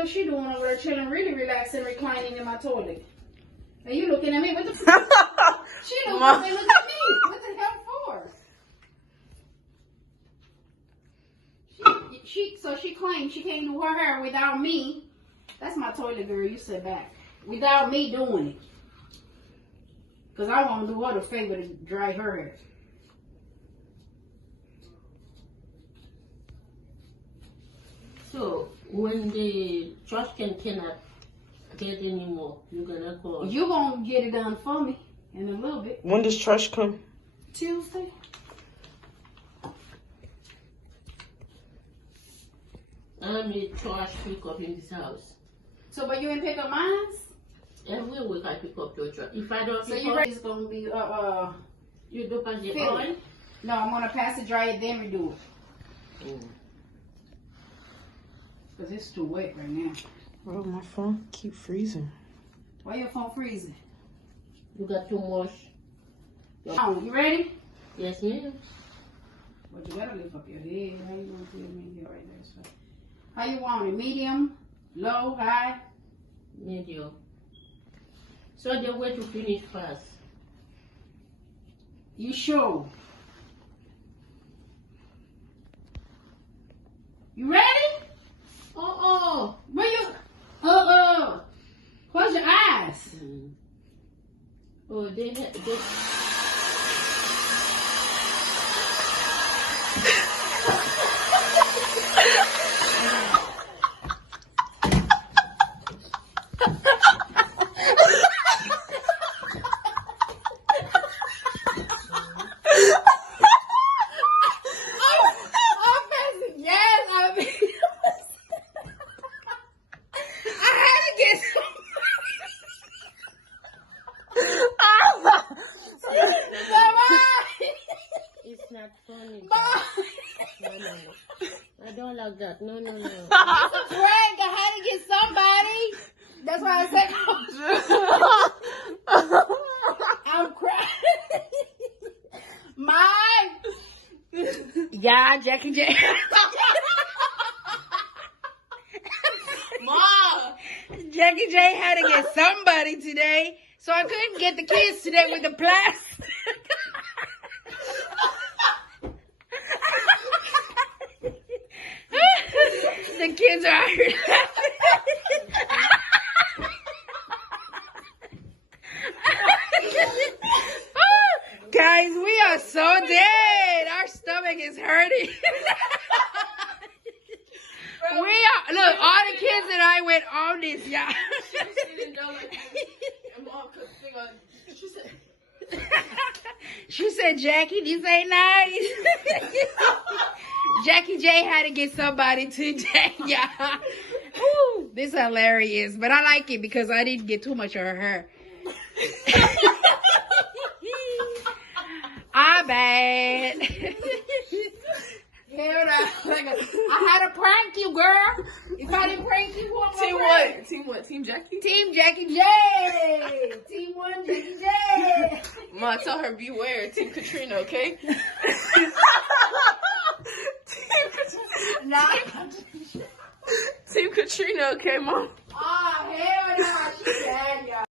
hell she doing over there chilling, really relaxing, reclining in my toilet? Are you looking at me? What the fuck? She don't look at me. What the hell for? So she claims she can't do her hair without me. That's my toilet, girl. You sit back. Without me doing it. Because I want to do her the favor to dry her hair. So, when the trash can cannot get anymore, you're going to call? You're going to get it done for me in a little bit. When does trash come? Tuesday. I need trash pick up in this house. So, but you ain't pick up mine? Every week I pick up your trash. If I don't So pick you up, ready? It's going to be, you do pass the fill oil? it. No, I'm going to pass it, dry it, then redo it. Because it's too wet right now. Oh, my phone keep freezing. Why your phone freezing? You got too much. Oh, you ready? Yes, ma'am. But you gotta lift up your head. How you gonna feel me here right there? So, how you want it? Medium, low, high? Medium. So the way to finish fast. You sure? You ready? Where you? Close your eyes. Oh, they It's not funny. No. I don't like that. No. It's a prank. I had to get somebody. That's why I said I'm crying. Yeah, Jackie J. Mom! Jackie J had to get somebody today, so I couldn't get the kids today with the plastic. The kids are out here laughing. Guys, we are so dead. Our stomach is hurting. Look, all the kids and I went on this, y'all. She said, Jackie, this ain't nice. Jackie J had to get somebody today, y'all. Ooh, this is hilarious. But I like it because I didn't get too much of her hair. I bad. Hell no. I had to prank you, girl. If I didn't prank you, who am I? Team what? Team what? Team Jackie? Team Jackie J. Team 1 Jackie J. Ma, tell her beware. Team Katrina, okay? Nah. Team Katrina, okay, Mom?